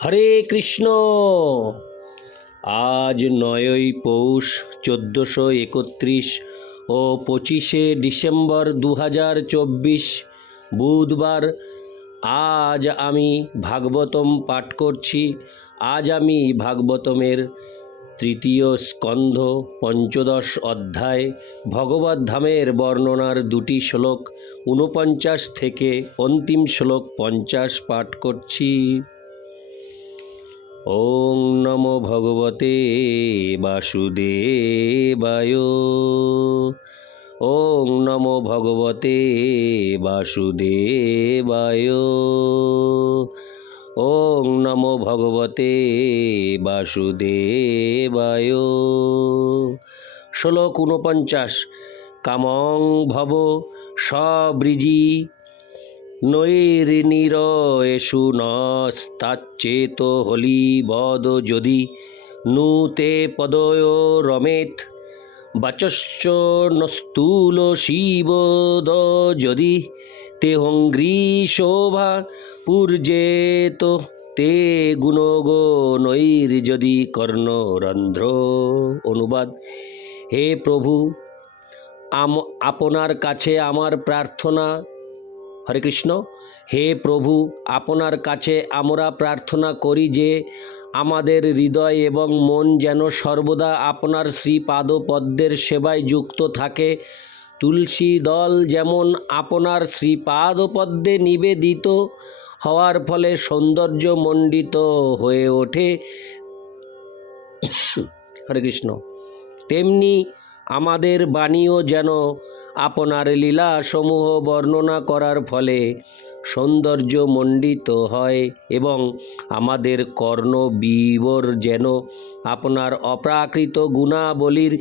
হরে কৃষ্ণ। আজ নয়ই পৌষ চোদ্দোশো একত্রিশ ও পঁচিশে ডিসেম্বর দু চব্বিশ বুধবার। আজ আমি ভাগবতম পাঠ করছি। আজ আমি ভাগবতমের তৃতীয় স্কন্ধ পঞ্চদশ অধ্যায় ভগবত ধামের বর্ণনার দুটি শ্লোক ঊনপঞ্চাশ থেকে অন্তিম শ্লোক পঞ্চাশ পাঠ করছি। ওং নমো ভগবতে বাসুদেবায়। ওং নমো ভগবতে বাসুদেবায়। ওং নমো ভগবতে বাসুদেবায়। শ্লোক ঊনপঞ্চাশ। কামং ভব সবৃজি। নৈরিনিরয়েষু নস্তাচ্চেত হলি বদ যদি নু তে পদয় রমেত বাচশ্চ নস্তুল শিবদ যদি তে হঙ্গ্রি শোভা পূর্যেত তে গুণগো নৈর যদি কর্ণরন্ধ্র অনুবাদ। হে প্রভু আপনার কাছে আমার প্রার্থনা হরে কৃষ্ণ হে প্রভু, আপনার কাছে আমরা প্রার্থনা করি যে আমাদের হৃদয় এবং মন যেন সর্বদা আপনার শ্রীপাদ পদ্মের সেবায় যুক্ত থাকে। তুলসী দল যেমন আপনার শ্রীপাদ পদ্মে নিবেদিত, হওয়ার ফলে সৌন্দর্যমণ্ডিত হয়ে ওঠে। হরে কৃষ্ণ তেমনি আমাদের বাণীও যেন আপনার লীলা সমূহ বর্ণনা করার ফলে সৌন্দর্যমণ্ডিত হয় এবং আমাদের কর্ণ বিবর যেন আপনার অপ্রাকৃত গুণাবলীর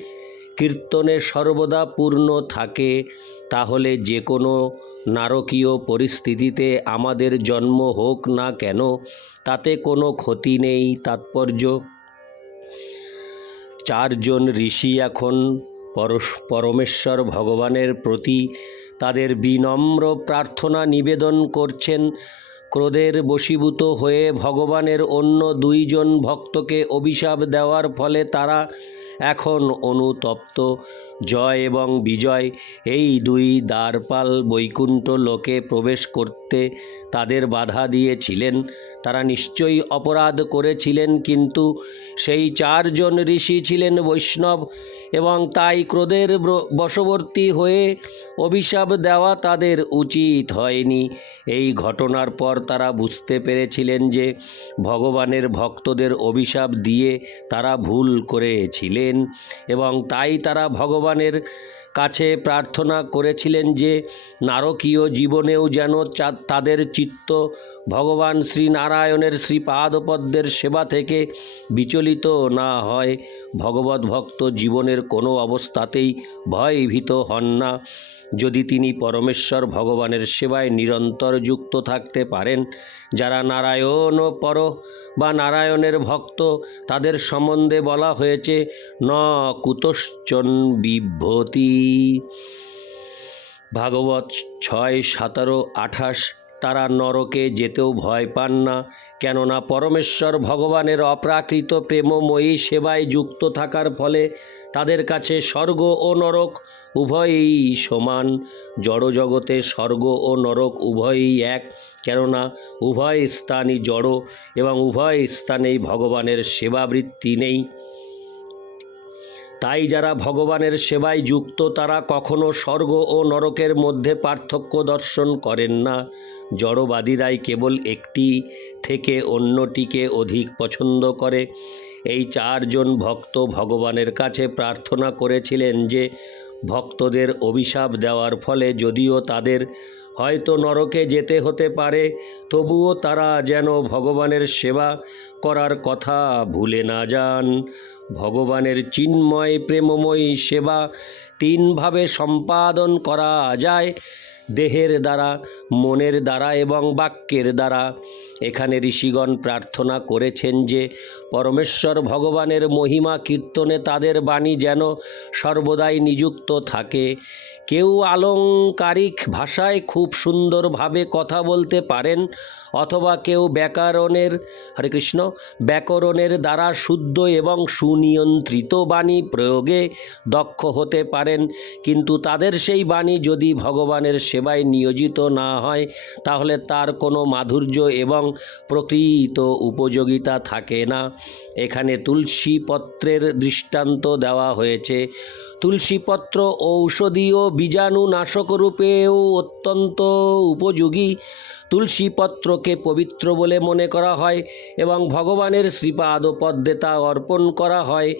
কীর্তনে সর্বদা পূর্ণ থাকে, তাহলে যে কোনো নারকীয় পরিস্থিতিতে আমাদের জন্ম হোক না কেন, তাতে কোনো ক্ষতি নেই। তাৎপর্য, চারজন ঋষি এখন পরমেশ্বর ভগবানের প্রতি তাদের বিনম্র প্রার্থনা নিবেদন করছেন। ক্রোধের বশীভূত হয়ে ভগবানের অন্য দুইজন ভক্তকে অভিশাপ দেওয়ার ফলে তারা এখন অনুতপ্ত। জয় এবং বিজয়, এই দুই দ্বারপাল বৈকুণ্ঠ লোকে প্রবেশ করতে তাদের বাধা দিয়েছিলেন। তারা নিশ্চয়ই অপরাধ করেছিলেন, কিন্তু সেই চারজন ঋষি ছিলেন বৈষ্ণব এবং তাই ক্রোধের ব্র- বশবর্তী হয়ে অভিশাপ দেওয়া তাদের উচিত হয়নি। এই ঘটনার পর তারা বুঝতে পেরেছিলেন যে ভগবানের ভক্তদের অভিশাপ দিয়ে তারা ভুল করেছিলেন এবং তাই তারা ভগবানের কাছে প্রার্থনা করেছিলেন যে নারকীয় জীবনেও যেন তাদের চিত্ত ভগবান শ্রীনারায়ণের শ্রীপাদপদ্মের সেবা থেকে বিচলিত না হয়। ভগবত ভক্ত জীবনের কোনো অবস্থাতেই ভয়ভীত হন না। যদি তিনি পরমেশ্বর ভগবানের সেবায় নিরন্তর যুক্ত থাকতে পারেন, যারা নারায়ণ পর বা নারায়ণের ভক্ত তাদের সম্বন্ধে বলা হয়েছে ন কুতশ্চন বিভ্রতি। ভাগবত ছয় সতেরো আঠাশ তারা নরকে যেতেও ভয় পান না। কেননা পরমেশ্বর ভগবানের অপ্রাকৃত প্রেমময়ী সেবায় যুক্ত থাকার ফলে তাদের কাছে স্বর্গ ও নরক উভয়ই সমান। জড়জগতে স্বর্গ ও নরক উভয়ই এক, কেননা উভয় স্থানই জড় এবং উভয় স্থানেই ভগবানের সেবাবৃত্তি নেই। তাই যারা ভগবানের সেবায় যুক্ত তারা কখনো স্বর্গ ও নরকের মধ্যে পার্থক্য দর্শন করেন না। জড়বাদীরাই কেবল একটি থেকে অন্যটিকে অধিক পছন্দ করে। এই চারজন ভক্ত ভগবানের কাছে প্রার্থনা করেছিলেন যে, ভক্তদের অভিশাপ দেওয়ার ফলে যদিও তাদের হয়তো নরকে যেতে হতে পারে, তবুও তারা যেন ভগবানের সেবা করার কথা ভুলে না যান। ভগবানের চিন্ময়, প্রেমময়ী সেবা তিনভাবে সম্পাদন করা যায়। দেহের দ্বারা, মনের দ্বারা এবং বাক্যের দ্বারা। এখানে ঋষিগণ প্রার্থনা করেছেন যে, পরমেশ্বর ভগবানের মহিমা কীর্তনে তাদের বাণী যেন সর্বদাই নিযুক্ত থাকে। কেউ আলংকারিক ভাষায় খুব সুন্দরভাবে কথা বলতে পারেন, অথবা কেউ ব্যাকরণের, হরে কৃষ্ণ, ব্যাকরণের দ্বারা শুদ্ধ এবং সুনিয়ন্ত্রিত বাণী প্রয়োগে দক্ষ হতে পারেন, কিন্তু তাদের সেই বাণী যদি ভগবানের সেবায় নিয়োজিত না হয়, তাহলে তার কোনো মাধুর্য এবং প্রকৃত উপযোগিতা থাকে না। এখানে তুলসী পত্রের দৃষ্টান্ত দেওয়া হয়েছে। তুলসীপত্র ঔষধীয় বীজাণুনাশক রূপেও অত্যন্ত উপযোগী। তুলসী পত্রকে পবিত্র বলে মনে করা হয় এবং ভগবানের শ্রীপাদ পদ্মে তা অর্পণ করা হয়।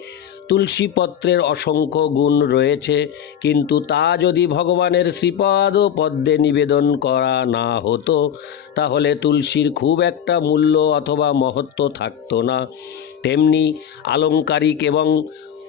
তুলসী পত্রের অসংখ্য গুণ রয়েছে, কিন্তু তা যদি ভগবানের শ্রীপাদ ও পদ্মে নিবেদন করা না হতো, তাহলে তুলসীর খুব একটা মূল্য অথবা মহত্ব থাকতো না। তেমনি আলংকারিক এবং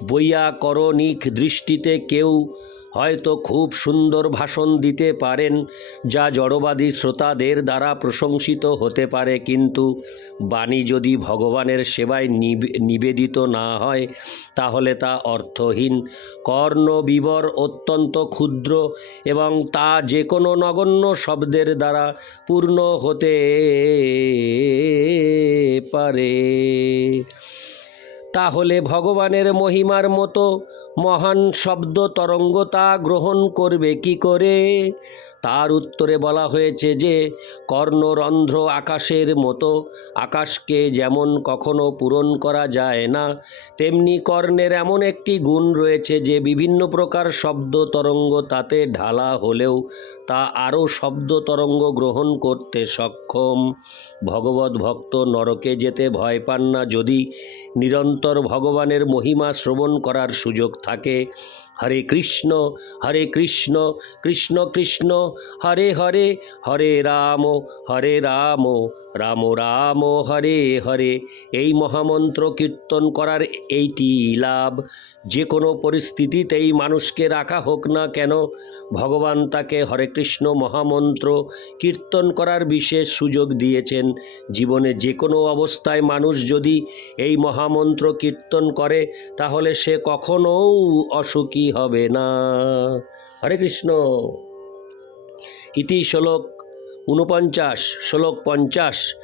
বৈয়াকরণিক দৃষ্টিতে কেউ হয়তো খুব সুন্দর ভাষণ দিতে পারেন, যা জড়বাদী শ্রোতাদের দ্বারা প্রশংসিত হতে পারে, কিন্তু বাণী যদি ভগবানের সেবায় নিবে- নিবেদিত না হয়, তাহলে তা অর্থহীন। কর্ণ বিবর অত্যন্ত ক্ষুদ্র এবং তা যে কোনো নগণ্য শব্দের দ্বারা পূর্ণ হতে পারে। তাহলে ভগবানের মহিমার মতো মহান শব্দ তরঙ্গতা গ্রহণ করবে কি করে? তার উত্তরে বলা হয়েছে যে, কর্ণরন্ধ্র আকাশের মতো আকাশকে যেমন কখনো পূরণ করা যায় না, তেমনি কর্ণের এমন একটি গুণ রয়েছে যে, বিভিন্ন প্রকার শব্দ তরঙ্গ তাতে ঢালা হলেও তা আরও শব্দ তরঙ্গ গ্রহণ করতে সক্ষম। ভগবত ভক্ত নরকে যেতে ভয় পান না যদি নিরন্তর ভগবানের মহিমা শ্রবণ করার সুযোগ থাকে। হরে কৃষ্ণ হরে কৃষ্ণ কৃষ্ণ কৃষ্ণ, হরে হরে হরে রাম হরে রাম রাম রাম, হরে হরে। এই মহামন্ত্র কীর্তন করার এইটি লাভ। যে কোনো পরিস্থিতিতেই মানুষকে রাখা হোক না কেন, ভগবান তাকে হরে কৃষ্ণ মহামন্ত্র কীর্তন করার বিশেষ সুযোগ দিয়েছেন। জীবনে যে কোনো অবস্থায় মানুষ যদি এই মহামন্ত্র কীর্তন করে, তাহলে সে কখনোও অসুখী হবে না। হরে কৃষ্ণ। ইতি শ্লোক ঊনপঞ্চাশ শ্লোক পঞ্চাশ।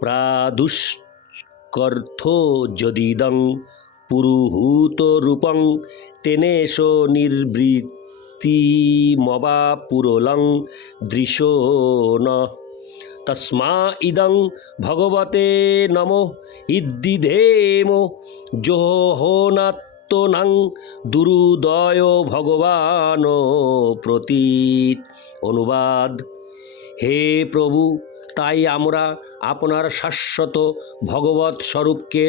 প্রাদুষ্কর্থ যদিদং পুরুহূত রূপং তেনেশ নির্বৃত্তিমবা পুরলং দৃশো ন। তস্মা ইদং ভগবতে নম। ইদ্দিধেম। জোহনাত্মনাং দুরুদয় ভগবান প্রতীত। অনুবাদ হে প্রভু তাই আমরা আপনার শাশ্বত ভগবত স্বরূপকে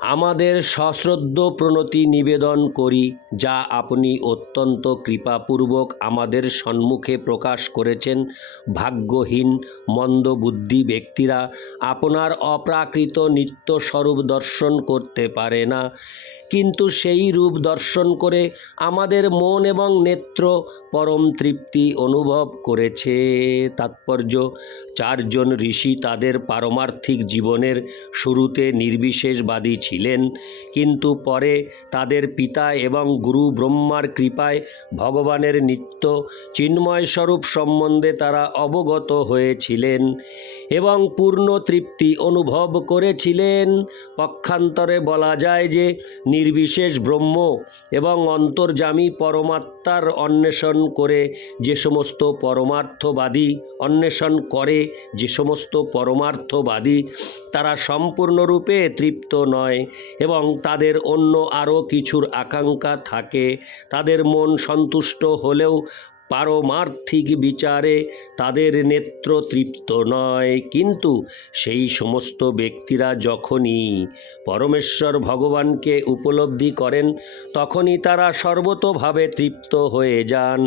আমাদের সশ্রদ্ধ প্রণতি নিবেদন করি, যা আপনি অত্যন্ত কৃপাপূর্বক আমাদের সম্মুখে প্রকাশ করেছেন। ভাগ্যহীন, মন্দবুদ্ধি ব্যক্তিরা আপনার অপ্রাকৃত নিত্যস্বরূপ দর্শন করতে পারে না। কিন্তু সেই রূপ দর্শন করে আমাদের মন এবং নেত্র পরম তৃপ্তি অনুভব করেছে। তাৎপর্য, চারজন ঋষি তাদের পারমার্থিক জীবনের শুরুতে নির্বিশেষবাদী ছিলেন। কিন্তু পরে তাদের পিতা এবং গুরু ব্রহ্মার কৃপায় ভগবানের নিত্য চিন্ময় স্বরূপ সম্বন্ধে তারা অবগত হয়েছিলেন এবং পূর্ণ তৃপ্তি অনুভব করেছিলেন। পক্ষান্তরে বলা যায় যে নির্বিশেষ ব্রহ্ম এবং অন্তর্যামী পরমাত্মার অন্বেষণ করে যে সমস্ত পরমার্থবাদী অন্বেষণ করে যে সমস্ত পরমার্থবাদী তারা সম্পূর্ণরূপে তৃপ্ত নয়। এবং তাদের অন্য আরও কিছুর আকাঙ্ক্ষা থাকে। তাদের মন সন্তুষ্ট হলেও পারমার্থিক বিচারে, তাদের নেত্র তৃপ্ত নয়। কিন্তু সেই সমস্ত ব্যক্তিরা যখনই পরমেশ্বর ভগবানকে উপলব্ধি করেন, তখনই তারা সর্বতোভাবে তৃপ্ত হয়ে যান।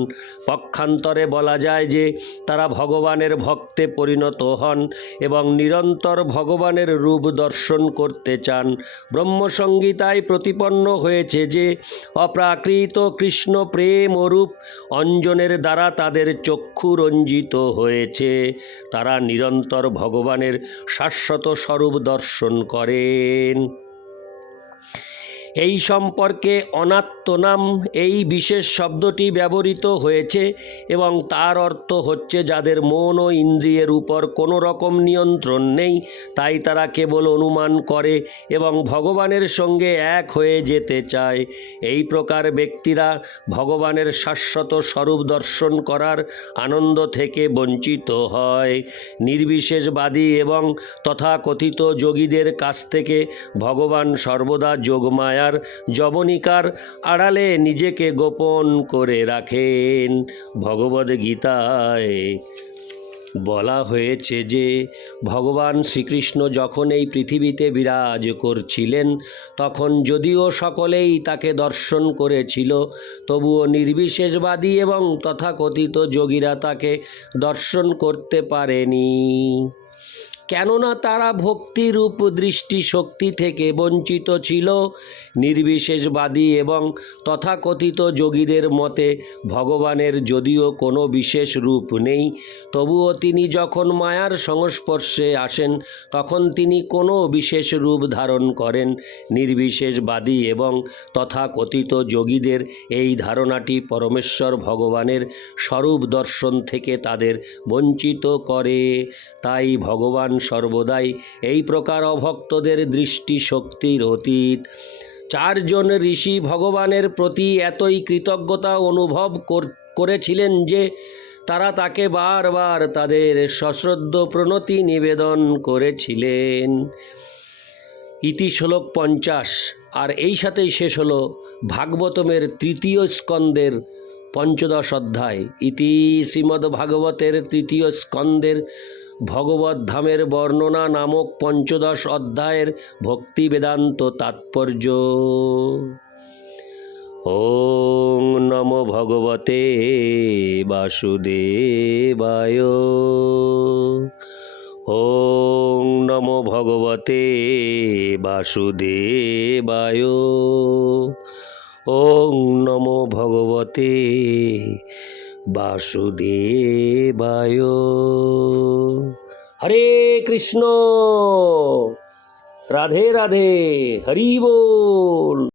পক্ষান্তরে বলা যায় যে, তারা ভগবানের ভক্তে পরিণত হন এবং নিরন্তর ভগবানের রূপ দর্শন করতে চান। ব্রহ্মসংগীতায় প্রতিপন্ন হয়েছে যে, অপ্রাকৃত কৃষ্ণ প্রেম রূপ অঞ্জনের দ্বারা তাদের চক্ষু রঞ্জিত হয়েছে। তারা নিরন্তর ভগবানের শাশ্বত স্বরূপ দর্শন করেন। এই সম্পর্কে অনাত্মনাম, এই বিশেষ শব্দটি ব্যবহৃত হয়েছে এবং তার অর্থ হচ্ছে যাদের মন ও ইন্দ্রিয়ের উপর কোনো রকম নিয়ন্ত্রণ নেই, তাই তারা কেবল অনুমান করে এবং ভগবানের সঙ্গে এক হয়ে যেতে চায়। এই প্রকার ব্যক্তিরা ভগবানের শাশ্বত স্বরূপ দর্শন করার আনন্দ থেকে বঞ্চিত হয়। নির্বিশেষবাদী এবং তথাকথিত যোগীদের কাছ থেকে ভগবান সর্বদা যোগমায়ার যবনিকার আড়ালে নিজেকে গোপন করে রাখেন। ভগবদ্গীতায় বলা হয়েছে যে, ভগবান শ্রীকৃষ্ণ যখন এই পৃথিবীতে বিরাজ করছিলেন, তখন যদিও সকলেই তাকে দর্শন করেছিল, তবুও নির্বিশেষবাদী এবং তথাকথিত যোগীরা তাকে দর্শন করতে পারেনি। কেননা তারা ভক্তিরূপ দৃষ্টি শক্তি থেকে বঞ্চিত ছিল, নির্বিশেষবাদী এবং তথাকথিত যোগীদের মতে ভগবানের যদিও কোনো বিশেষ রূপ নেই, তবুও তিনি যখন মায়ার সংস্পর্শে আসেন, তখন তিনি কোনো বিশেষ রূপ ধারণ করেন, নির্বিশেষবাদী এবং তথাকথিত যোগীদের। এই ধারণাটি পরমেশ্বর ভগবানের স্বরূপ দর্শন থেকে তাদের বঞ্চিত করে। তাই ভগবান সর্বদাই। এই প্রকার অভক্তদের দৃষ্টি শক্তির অতীত। চারজন ঋষি ভগবানের প্রতি এতই কৃতজ্ঞতা অনুভব কর- করেছিলেন যে, তারা তাকে বারবার তাদের সশ্রদ্ধ প্রণতি নিবেদন করেছিলেন। ইতি শ্লোক পঞ্চাশ। আর এই সাথেই শেষ হলো ভাগবতমের তৃতীয় স্কন্দের পঞ্চদশ অধ্যায়। ইতি শ্রীমদ্ভাগবতের তৃতীয় স্কন্দের ভগবত ধামের বর্ণনা নামক পঞ্চদশ অধ্যায়ের ভক্তি বেদান্ত তাৎপর্য। ওং নমো ভগবতে বাসুদেবায়। ওং নমো ভগবতে বাসুদেবায়। ওং নমো ভগবতে বাসুদেবায়। হরে কৃষ্ণ। রাধে রাধে হরি বল।